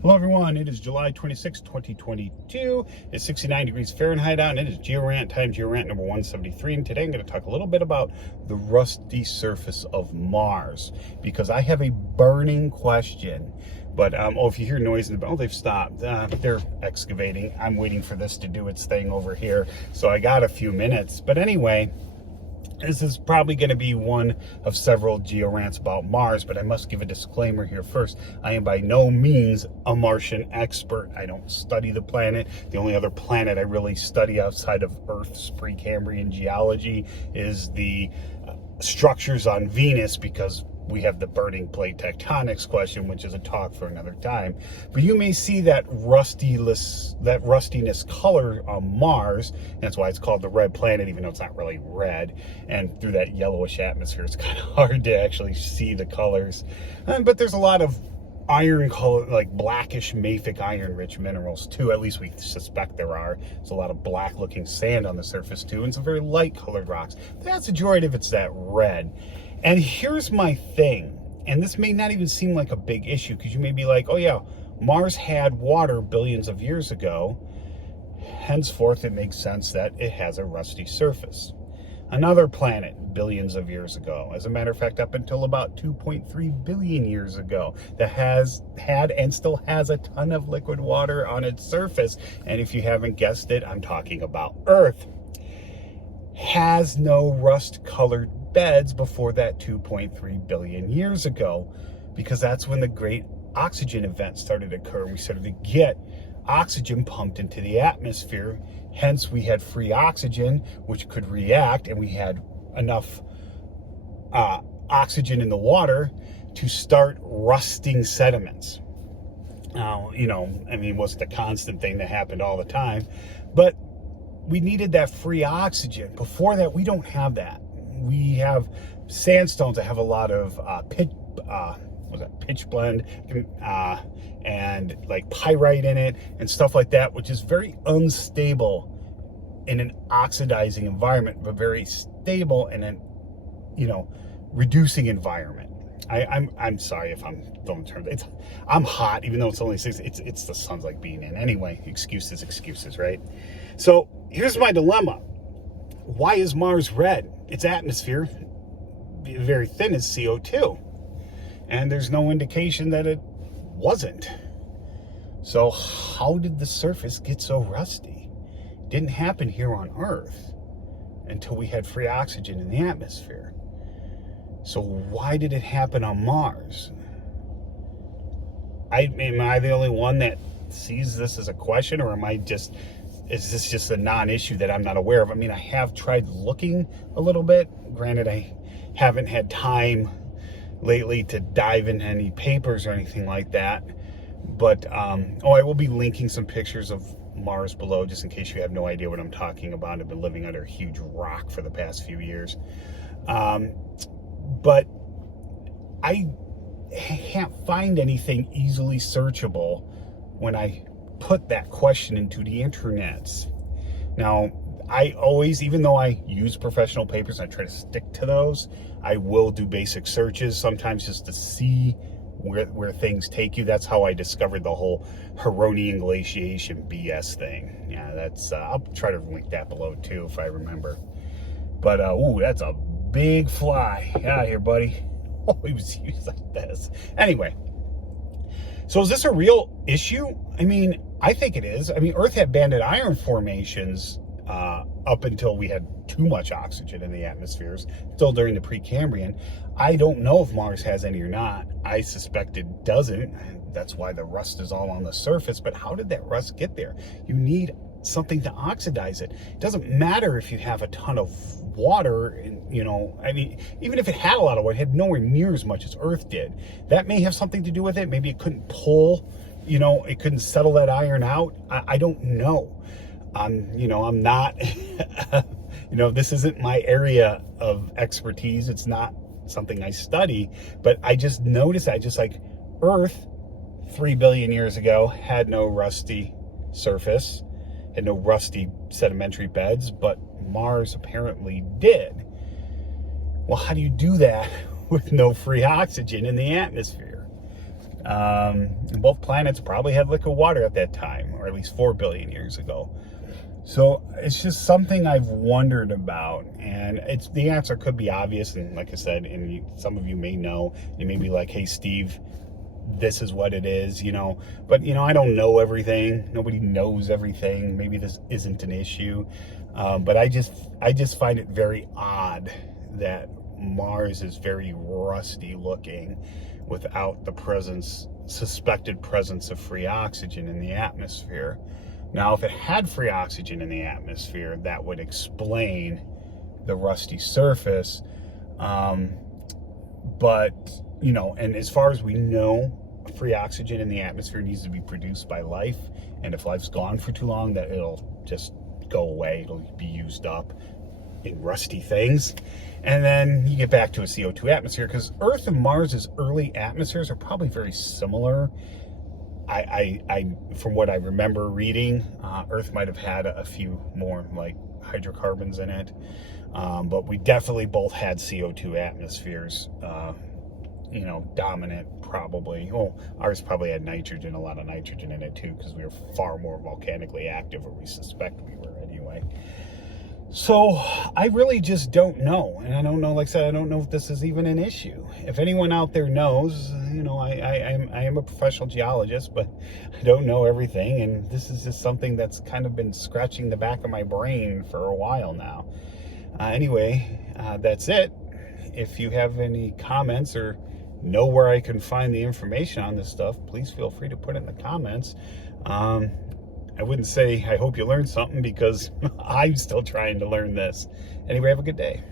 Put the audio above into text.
Hello everyone, it is July 26, 2022. It's 69 degrees Fahrenheit out, and it is Geo-Rant time, Geo-Rant number 173. And today I'm going to talk a little bit about the rusty surface of Mars, because I have a burning question. But, if you hear noise in the background, they've stopped. They're excavating. I'm waiting for this to do its thing over here, so I got a few minutes. But anyway, this is probably going to be one of several Geo-Rants about Mars, but I must give a disclaimer here first. I am by no means a Martian expert. I don't study the planet. The only other planet I really study outside of Earth's Precambrian geology is the structures on Venus, because we have the burning plate tectonics question, which is a talk for another time. But you may see that rustiness color on Mars. That's why it's called the red planet, even though it's not really red. And through that yellowish atmosphere, it's kind of hard to actually see the colors. But there's a lot of iron color, like blackish mafic iron rich minerals too. At least we suspect there are. There's a lot of black looking sand on the surface too, and some very light colored rocks. That's the majority of it's that red. And here's my thing, and this may not even seem like a big issue, because you may be like, oh yeah, Mars had water billions of years ago. Henceforth, it makes sense that it has a rusty surface. Another planet billions of years ago, as a matter of fact, up until about 2.3 billion years ago, that has had and still has a ton of liquid water on its surface. And if you haven't guessed it, I'm talking about Earth. Has no rust-colored beds before that 2.3 billion years ago, because that's when the great oxygen event started to occur. We started to get oxygen pumped into the atmosphere. Hence, we had free oxygen, which could react, and we had enough oxygen in the water to start rusting sediments. Now, it wasn't a constant thing that happened all the time, but we needed that free oxygen. Before that, we don't have that. We have sandstones that have a lot of pitch blende and like pyrite in it and stuff like that, which is very unstable in an oxidizing environment, but very stable in an reducing environment. I'm sorry if I'm throwing terms. I'm hot, even though it's only 6. It's the sun's like being in. Anyway, excuses, right? So here's my dilemma. Why is Mars red? Its atmosphere, very thin, is CO2. And there's no indication that it wasn't. So how did the surface get so rusty? It didn't happen here on Earth until we had free oxygen in the atmosphere. So why did it happen on Mars? Am I the only one that sees this as a question, or is this just a non-issue that I'm not aware of? I mean, I have tried looking a little bit. Granted, I haven't had time lately to dive into any papers or anything like that. But, I will be linking some pictures of Mars below, just in case you have no idea what I'm talking about. I've been living under a huge rock for the past few years. But I can't find anything easily searchable when I put that question into the internets. Now, I always, even though I use professional papers and I try to stick to those, I will do basic searches sometimes just to see where things take you. That's how I discovered the whole Huronian glaciation BS thing. Yeah, that's I'll try to link that below too if I remember. But that's a big fly. Get out of here, buddy. Oh, he was used like this. Anyway, so is this a real issue? I mean, I think it is. I mean, Earth had banded iron formations up until we had too much oxygen in the atmospheres, still during the Precambrian. I don't know if Mars has any or not. I suspect it doesn't. That's why the rust is all on the surface. But how did that rust get there? You need something to oxidize it. It doesn't matter if you have a ton of water, even if it had a lot of water, it had nowhere near as much as Earth did. That may have something to do with it. Maybe it couldn't pull, it couldn't settle that iron out. I don't know. I'm not, this isn't my area of expertise. It's not something I study, but I just noticed, Earth 3 billion years ago had no rusty surface, had no rusty sedimentary beds, but Mars apparently did. Well, how do you do that with no free oxygen in the atmosphere? Both planets probably had liquid water at that time, or at least 4 billion years ago. So it's just something I've wondered about, and the answer could be obvious, and like I said, and some of you may know. You may be like, hey Steve, this is what it is, but I don't know everything. Nobody knows everything. Maybe this isn't an issue, but I just find it very odd that Mars is very rusty looking without the suspected presence of free oxygen in the atmosphere. Now, if it had free oxygen in the atmosphere, that would explain the rusty surface. But, and as far as we know, free oxygen in the atmosphere needs to be produced by life. And if life's gone for too long, that it'll just go away. It'll be used up in rusty things. And then you get back to a CO2 atmosphere, because Earth and Mars's early atmospheres are probably very similar. I from what I remember reading, Earth might have had a few more like hydrocarbons in it, but we definitely both had CO2 atmospheres, dominant probably. Well, ours probably had nitrogen, a lot of nitrogen in it too, because we were far more volcanically active, or we suspect we were anyway. So I really just don't know. And I don't know, like I said, I don't know if this is even an issue. If anyone out there knows, I am a professional geologist, but I don't know everything. And this is just something that's kind of been scratching the back of my brain for a while now. Anyway, that's it. If you have any comments or know where I can find the information on this stuff, please feel free to put it in the comments. I wouldn't say I hope you learned something, because I'm still trying to learn this. Anyway, have a good day.